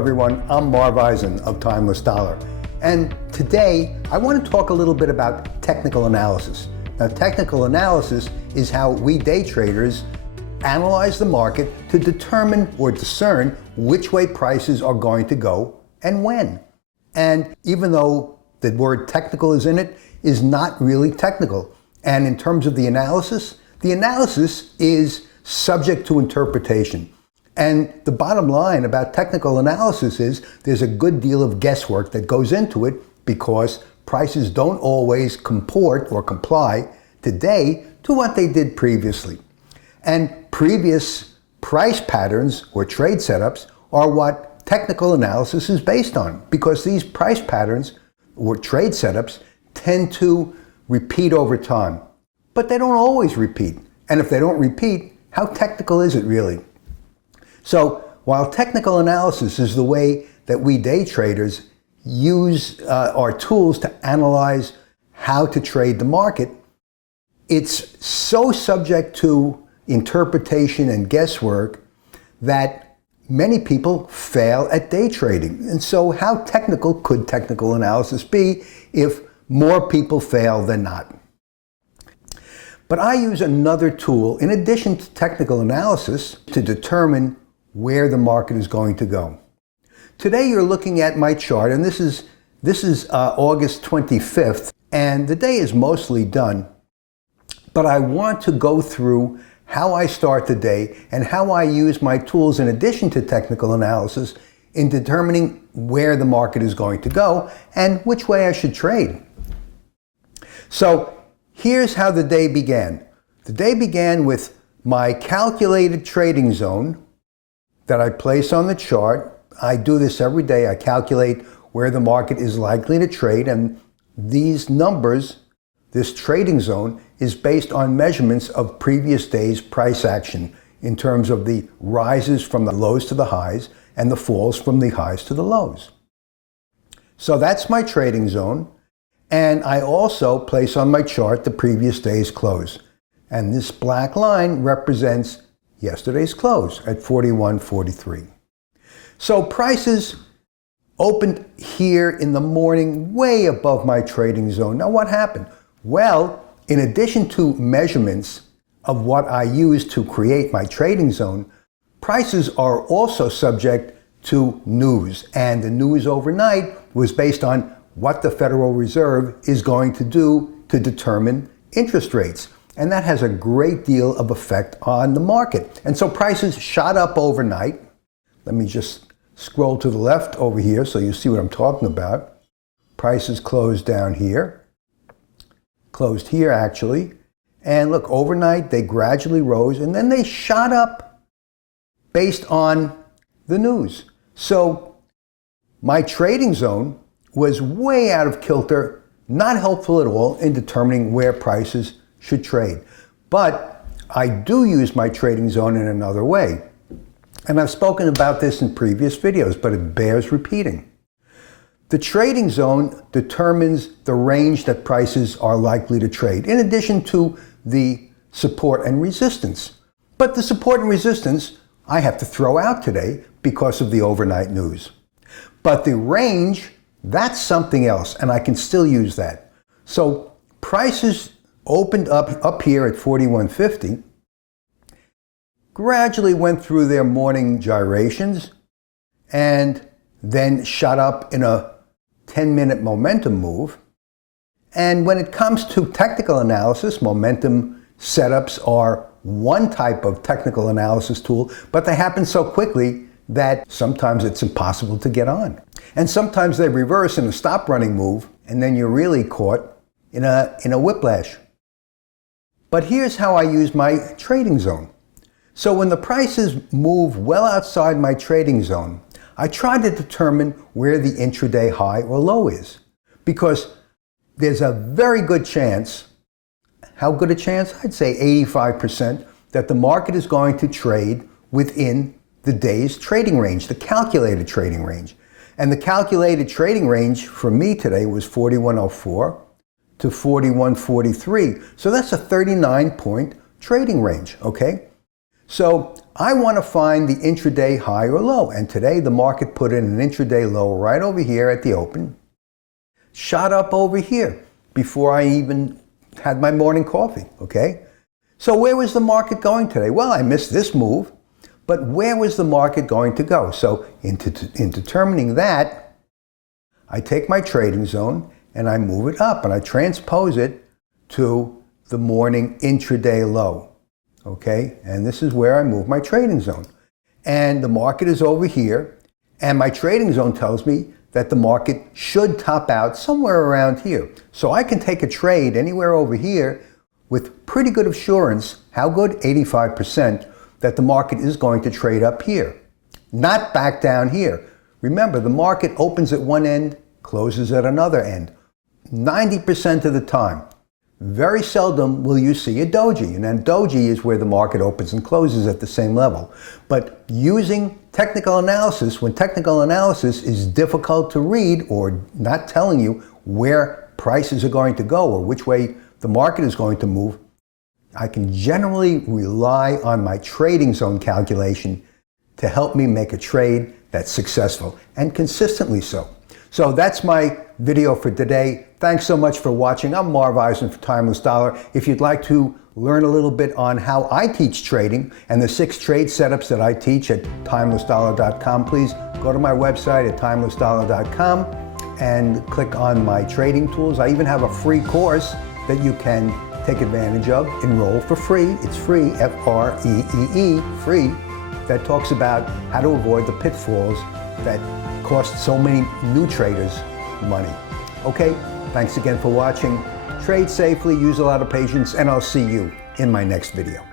everyone, I'm Marv Eisen of Timeless Dollar. And today I want to talk a little bit about technical analysis. Now, technical analysis is how we day traders analyze the market to determine or discern which way prices are going to go and when. And even though the word technical is in it, is not really technical. And in terms of the analysis is subject to interpretation. And the bottom line about technical analysis is there's a good deal of guesswork that goes into it because prices don't always comport or comply today to what they did previously. And previous price patterns or trade setups are what technical analysis is based on, because these price patterns or trade setups tend to repeat over time. But they don't always repeat. And if they don't repeat, how technical is it really? So while technical analysis is the way that we day traders use our tools to analyze how to trade the market, it's so subject to interpretation and guesswork that many people fail at day trading. And so how technical could technical analysis be if more people fail than not? But I use another tool in addition to technical analysis to determine where the market is going to go. Today you're looking at my chart, and this is August 25th, and the day is mostly done. But I want to go through how I start the day and how I use my tools in addition to technical analysis in determining where the market is going to go and which way I should trade. So here's how the day began. The day began with my calculated trading zone that I place on the chart. I do this every day. I calculate where the market is likely to trade, and these numbers, this trading zone, is based on measurements of previous days' price action in terms of the rises from the lows to the highs and the falls from the highs to the lows. So that's my trading zone. And I also place on my chart the previous day's close. And this black line represents yesterday's close at 41.43. So prices opened here in the morning way above my trading zone. Now what happened? Well, in addition to measurements of what I use to create my trading zone, prices are also subject to news. And the news overnight was based on what the Federal Reserve is going to do to determine interest rates. And that has a great deal of effect on the market. And so prices shot up overnight. Let me just scroll to the left over here so you see what I'm talking about. Prices closed down here. Closed here actually. And look, overnight they gradually rose and then they shot up based on the news. So my trading zone was way out of kilter, not helpful at all in determining where prices should trade. But I do use my trading zone in another way. And I've spoken about this in previous videos, but it bears repeating. The trading zone determines the range that prices are likely to trade, in addition to the support and resistance. But the support and resistance I have to throw out today because of the overnight news. But the range, that's something else, and I can still use that. So prices opened up here at 41.50, gradually went through their morning gyrations, and then shot up in a 10-minute momentum move. And when it comes to technical analysis, momentum setups are one type of technical analysis tool, but they happen so quickly that sometimes it's impossible to get on. And sometimes they reverse in a stop running move, and then you're really caught in a whiplash. But here's how I use my trading zone. So when the prices move well outside my trading zone, I try to determine where the intraday high or low is, because there's a very good chance, how good a chance? I'd say 85%, that the market is going to trade within the day's trading range, the calculated trading range. And the calculated trading range for me today was 41.04 to 41.43. So that's a 39-point trading range, okay? So I want to find the intraday high or low. And today the market put in an intraday low right over here at the open, shot up over here before I even had my morning coffee, okay? So where was the market going today? Well, I missed this move, but where was the market going to go? So in determining that, I take my trading zone and I move it up and I transpose it to the morning intraday low, okay? And this is where I move my trading zone. And the market is over here, and my trading zone tells me that the market should top out somewhere around here. So I can take a trade anywhere over here with pretty good assurance, how good? 85%, that the market is going to trade up here, not back down here. Remember, the market opens at one end, closes at another end, 90% of the time. Very seldom will you see a doji, and then doji is where the market opens and closes at the same level. But using technical analysis, when technical analysis is difficult to read or not telling you where prices are going to go or which way the market is going to move, I can generally rely on my trading zone calculation to help me make a trade that's successful and consistently so. So that's my video for today. Thanks so much for watching. I'm Marv Eisen for Timeless Dollar. If you'd like to learn a little bit on how I teach trading and the 6 trade setups that I teach at timelessdollar.com, please go to my website at timelessdollar.com and click on my trading tools. I even have a free course that you can take advantage of, enroll for free. It's free, F-R-E-E-E, free, that talks about how to avoid the pitfalls that cost so many new traders money. Okay, thanks again for watching. Trade safely, use a lot of patience, and I'll see you in my next video.